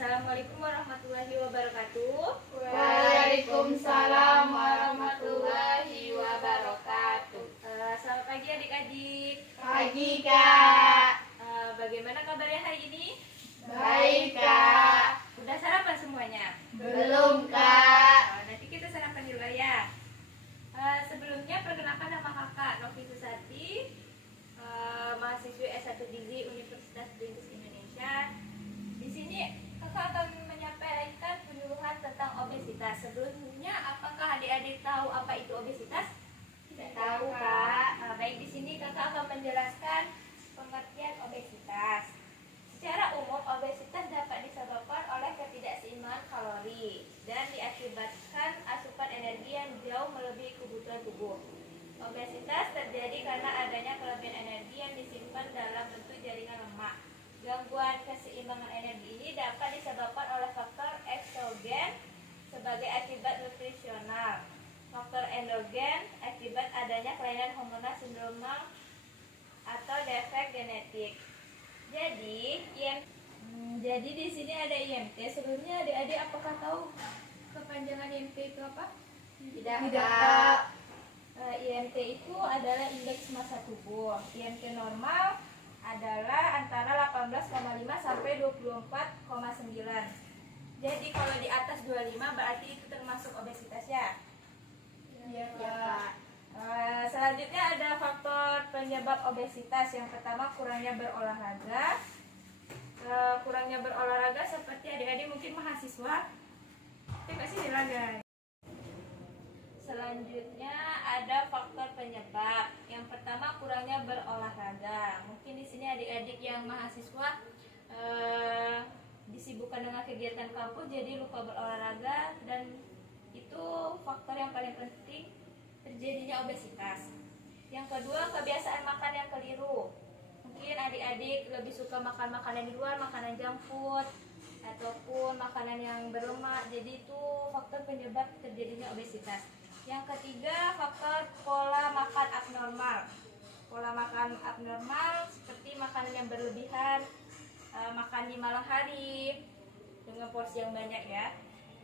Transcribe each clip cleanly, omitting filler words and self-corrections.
Assalamualaikum warahmatullahi wabarakatuh. Waalaikumsalam warahmatullahi wabarakatuh. Selamat pagi adik-adik. Pagi, Kak. Bagaimana kabarnya hari ini? Baik, Kak. Udah sarapan semuanya? Belum, Kak. Nanti kita sarapan dulu ya. Sebelumnya perkenalkan nama kakak Novi Susati, mahasiswi S1 Gizi Universitas Perintis Indonesia. Di sini kakak akan menyampaikan penyuluhan tentang obesitas. Sebelumnya, apakah adik-adik tahu apa itu obesitas? Tidak tahu, Kak. Baik, di sini kakak akan menjelaskan pengertian obesitas. Secara umum, obesitas dapat disebabkan oleh ketidakseimbangan kalori dan diakibatkan asupan energi yang jauh melebihi kebutuhan tubuh. Obesitas terjadi karena adanya kelebihan energi yang disimpan dalam bentuk jaringan lemak. Gangguan keseimbangan energi ini dapat disebabkan oleh faktor eksogen sebagai akibat nutrisional, faktor endogen akibat adanya kelainan hormonal sindromal atau defek genetik. Jadi di sini ada IMT. Sebelumnya adik-adik apakah tahu kepanjangan IMT itu apa? Tidak, Kak. IMT itu adalah indeks massa tubuh. IMT normal adalah antara 18,5 sampai 24,9. Jadi kalau di atas 25 berarti itu termasuk obesitas ya? Iya, Kak. Selanjutnya ada faktor penyebab obesitas. Yang pertama, kurangnya berolahraga. Kurangnya berolahraga seperti adik-adik mungkin mahasiswa tapi masih olahraga. Selanjutnya ada faktor penyebab. Yang pertama, kurangnya berolahraga. Mungkin di sini adik-adik yang mahasiswa disibukkan dengan kegiatan kampus jadi lupa berolahraga, dan itu faktor yang paling penting terjadinya obesitas. Yang kedua, kebiasaan makan yang keliru. Mungkin adik-adik lebih suka makan makanan di luar, makanan junk food ataupun makanan yang berlemak. Jadi itu faktor penyebab terjadinya obesitas. Yang ketiga, faktor pola makan abnormal. Pola makan abnormal seperti makanan yang berlebihan, makan di malam hari dengan porsi yang banyak ya.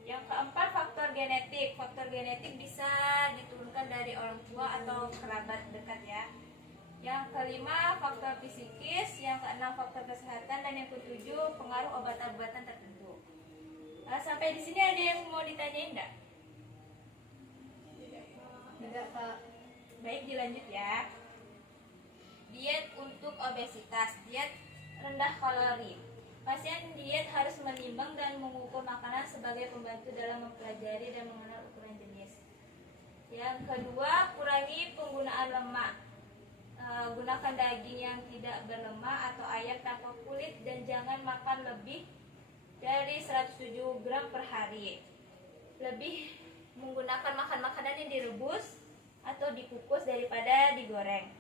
Yang keempat, faktor genetik. Faktor genetik bisa diturunkan dari orang tua atau kerabat dekat ya. Yang kelima, faktor psikis. Yang keenam, faktor kesehatan. Dan yang ketujuh, pengaruh obat-obatan tertentu. Sampai di sini ada yang mau ditanyain enggak? Tidak, Kak. Baik, dilanjut ya. Diet untuk obesitas. Diet rendah kalori. Pasien diet harus menimbang dan mengukur makanan sebagai pembantu dalam mempelajari dan mengenal ukuran jenis. Yang kedua, kurangi penggunaan lemak. Gunakan daging yang tidak berlemak atau ayam tanpa kulit, dan jangan makan lebih dari 107 gram per hari. Lebih menggunakan makanan yang direbus atau dikukus daripada digoreng.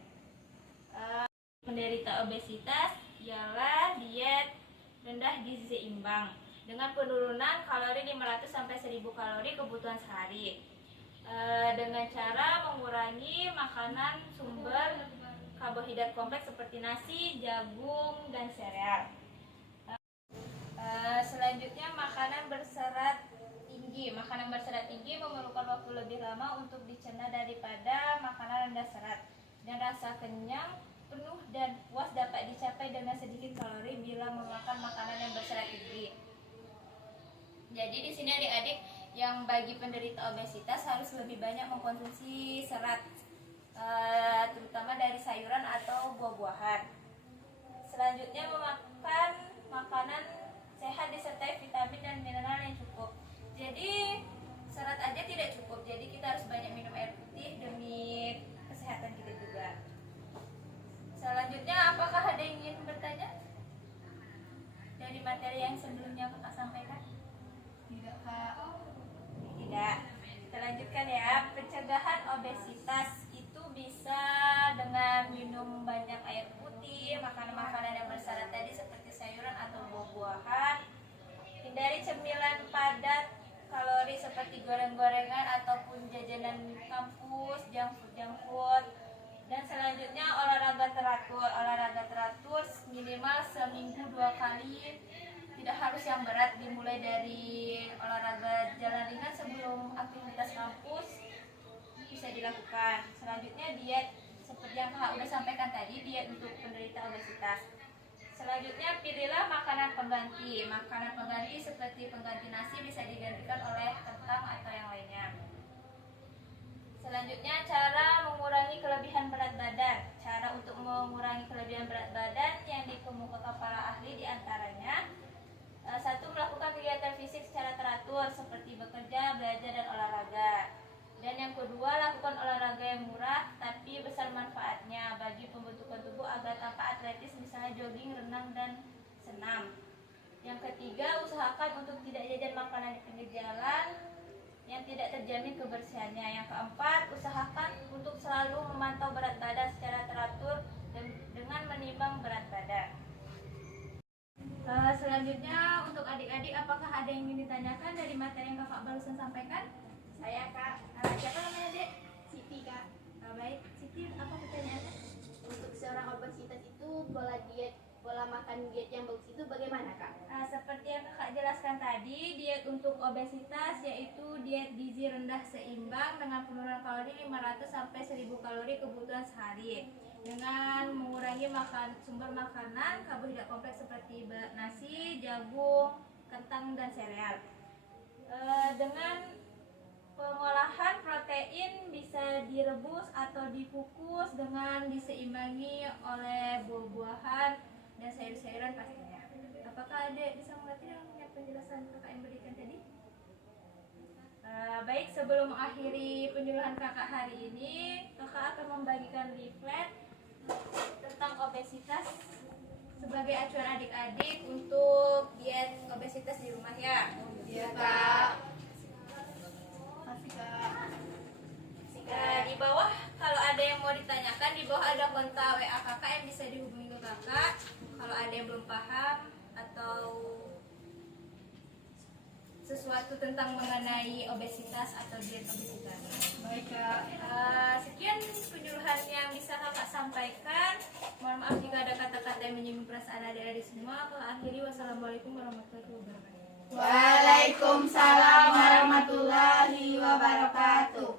Menderita obesitas ialah diet rendah gizi seimbang dengan penurunan kalori 500 sampai 1000 kalori kebutuhan sehari, dengan cara mengurangi makanan sumber karbohidrat kompleks seperti nasi, jagung, dan sereal. Selanjutnya, makanan berserat tinggi. Makanan berserat tinggi memerlukan waktu lebih lama untuk dicerna daripada makanan rendah serat, dan rasa kenyang, penuh, dan puas dapat dicapai dengan sedikit kalori bila memakan makanan yang berserat tinggi. Jadi di sini adik-adik yang bagi penderita obesitas harus lebih banyak mengkonsumsi serat, terutama dari sayuran atau buah-buahan. Selanjutnya, memakan makanan sehat disertai vitamin dan mineral yang cukup. Jadi serat aja tidak cukup, jadi kita harus banyak minum air putih demi kesehatan kita juga. Selanjutnya, apakah ada yang ingin bertanya dari materi yang sebelumnya kakak sampaikan? Tidak, Kak. Tidak. Kita lanjutkan ya. Pencegahan obesitas itu bisa dengan minum banyak air putih, makanan-makanan yang berserat tadi seperti sayuran atau buah-buahan. Hindari cemilan padat kalori seperti goreng-gorengan ataupun jajanan kampus, junk food. Dan selanjutnya, olahraga teratur minimal seminggu 2 kali. Tidak harus yang berat dimulai dari olahraga jalan ringan sebelum aktivitas kampus bisa dilakukan. Selanjutnya diet seperti yang kakak udah sampaikan tadi, diet untuk penderita obesitas. Selanjutnya pilihlah makanan pengganti. Makanan pengganti seperti pengganti nasi bisa digantikan oleh kentang atau yang lainnya. Selanjutnya cara mengurangi kelebihan berat badan. Cara untuk mengurangi kelebihan berat badan yang dikemukakan para ahli diantaranya: satu, melakukan kegiatan fisik secara teratur seperti bekerja, belajar, dan olahraga. Dan yang kedua, lakukan olahraga yang murah tapi besar manfaatnya bagi pembentukan tubuh agar tampak atletis, misalnya jogging, renang, dan senam. Yang ketiga, usahakan untuk tidak jajan makanan di pinggir jalan yang tidak terjamin kebersihannya. Yang keempat, usahakan untuk selalu memantau berat badan secara teratur dengan menimbang berat badan. Selanjutnya untuk adik-adik, apakah ada yang ingin ditanyakan dari materi yang kakak barusan sampaikan? Saya Kak. Siapa namanya dek? Siti Kak. Baik, Siti, apa pertanyaannya? Untuk seorang obesitas itu pola makan diet yang bagus itu bagaimana Kak? Seperti yang kakak jelaskan tadi, diet untuk obesitas yaitu diet gizi rendah seimbang dengan penurunan kalori 500 sampai 1000 kalori kebutuhan sehari, dengan mengurangi sumber makanan karbohidrat kompleks seperti nasi, jagung, kentang, dan sereal. Dengan pengolahan protein bisa direbus atau dikukus dengan diseimbangi oleh buah-buahan dan sayur-sayuran pastinya. Apakah adik bisa mengerti dengan penjelasan kakak yang berikan tadi? Baik, sebelum mengakhiri penyuluhan kakak hari ini, kakak akan membagikan leaflet tentang obesitas sebagai acuan adik-adik untuk diet obesitas di rumah ya. Iya Kak. Makasih Kak. Di bawah kalau ada yang mau ditanyakan, di bawah ada kontak WA kakak yang bisa dihubungi ke kakak kalau ada yang belum paham atau sesuatu tentang mengenai obesitas atau diet obesitas. Baik Kak. Sekian penyuluhan yang bisa kakak sampaikan. Mohon maaf jika ada kata-kata yang menyinggung perasaan adik-adik semua. Kalau akhiri, wassalamualaikum warahmatullahi wabarakatuh. Waalaikumsalam warahmatullahi wabarakatuh.